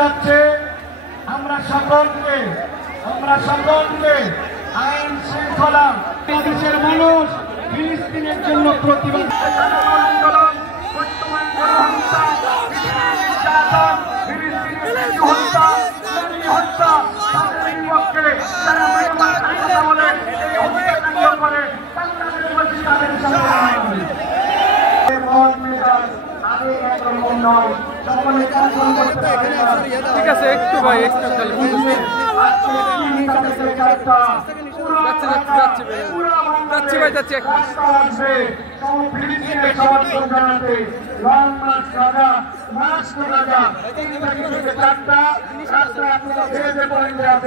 যাচ্ছে আমরা সকলকে আইন শৃঙ্খলা দেশের মানুষ ফিলিস্তিনের জন্য প্রতিবাদ আন্দোলন বর্তমান গণহত্যা নির্যাতন ফিলিস্তিনের হত্যা হত্যা তাদের বিপক্ষে তারা মানবতার কথা বলে এই হত্যাকাণ্ড করে বাংলাদেশবাসী তাদের সামনে ঠিক আছে একটু ভাই একটু যাচ্ছি ভাই যাচ্ছি এক